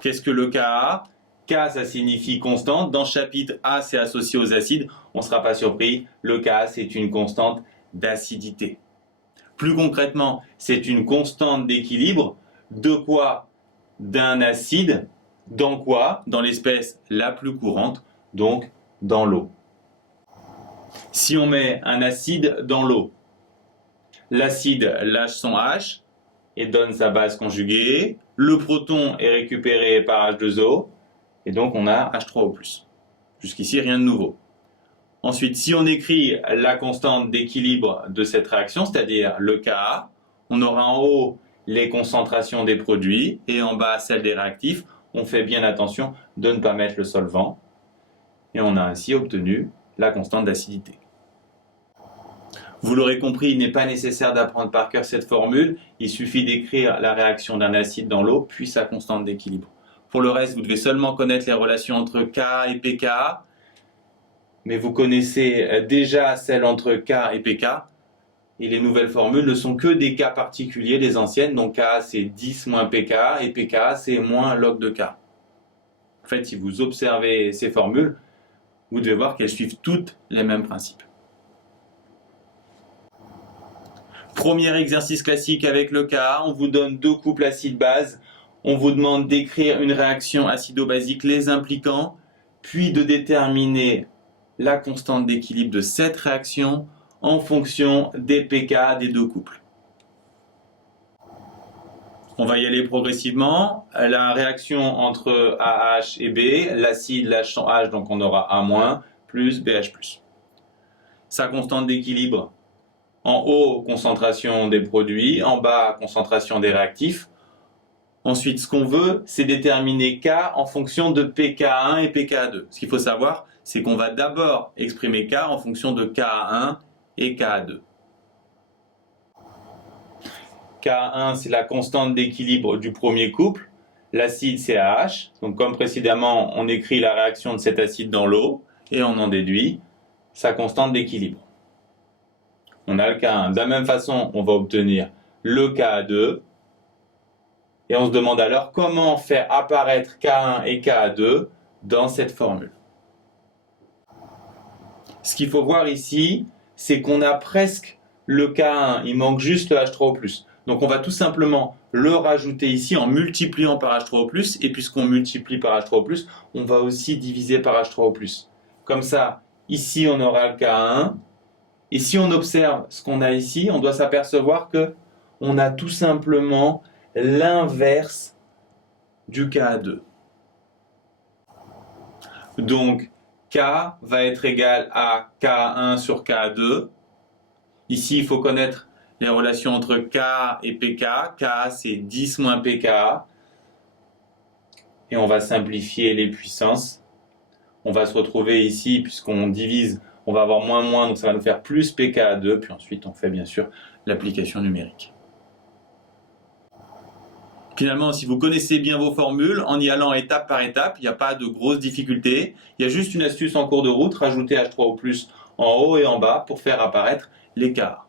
Qu'est-ce que le Ka? K, ça signifie constante. Dans ce chapitre, A, c'est associé aux acides. On ne sera pas surpris. Le Ka, c'est une constante d'acidité. Plus concrètement, c'est une constante d'équilibre. De quoi? D'un acide. Dans quoi? Dans l'espèce la plus courante, donc dans l'eau. Si on met un acide dans l'eau, l'acide lâche son H et donne sa base conjuguée. Le proton est récupéré par H2O et donc on a H3O+. Jusqu'ici, rien de nouveau. Ensuite, si on écrit la constante d'équilibre de cette réaction, c'est-à-dire le Ka, on aura en haut les concentrations des produits et en bas celles des réactifs. On fait bien attention de ne pas mettre le solvant et on a ainsi obtenu la constante d'acidité. Vous l'aurez compris, il n'est pas nécessaire d'apprendre par cœur cette formule. Il suffit d'écrire la réaction d'un acide dans l'eau, puis sa constante d'équilibre. Pour le reste, vous devez seulement connaître les relations entre K et pK. Mais vous connaissez déjà celle entre K et pK. Et les nouvelles formules ne sont que des cas particuliers, les anciennes. Donc K, c'est 10 moins pK et pK, c'est moins log de K. En fait, si vous observez ces formules, vous devez voir qu'elles suivent toutes les mêmes principes. Premier exercice classique avec le Ka, on vous donne deux couples acide-base. On vous demande d'écrire une réaction acido-basique les impliquant, puis de déterminer la constante d'équilibre de cette réaction en fonction des pK des deux couples. On va y aller progressivement. La réaction entre AH et B, l'acide lâche son H, donc on aura A- plus BH+. Sa constante d'équilibre, en haut, concentration des produits, en bas, concentration des réactifs. Ensuite, ce qu'on veut, c'est déterminer K en fonction de pKa1 et pKa2. Ce qu'il faut savoir, c'est qu'on va d'abord exprimer K en fonction de Ka1 et Ka2. Ka1, c'est la constante d'équilibre du premier couple. L'acide, c'est AH. Donc, comme précédemment, on écrit la réaction de cet acide dans l'eau et on en déduit sa constante d'équilibre. On a le Ka1. De la même façon, on va obtenir le Ka2. Et on se demande alors comment faire apparaître Ka1 et Ka2 dans cette formule. Ce qu'il faut voir ici, c'est qu'on a presque le Ka1. Il manque juste le H3O+. Donc on va tout simplement le rajouter ici en multipliant par H3O+. Et puisqu'on multiplie par H3O+, on va aussi diviser par H3O+. Comme ça, ici on aura le Ka1. Et si on observe ce qu'on a ici, on doit s'apercevoir qu'on a tout simplement l'inverse du Ka2. Donc, K va être égal à K1 sur K2. Ici, il faut connaître les relations entre K et pK. K, c'est 10 moins pK. Et on va simplifier les puissances. On va se retrouver ici, puisqu'on divise, on va avoir moins, donc ça va nous faire plus pK2. Puis ensuite, on fait bien sûr l'application numérique. Finalement, si vous connaissez bien vos formules, en y allant étape par étape, il n'y a pas de grosses difficultés. Il y a juste une astuce en cours de route, rajouter H3O+ en haut et en bas pour faire apparaître l'écart.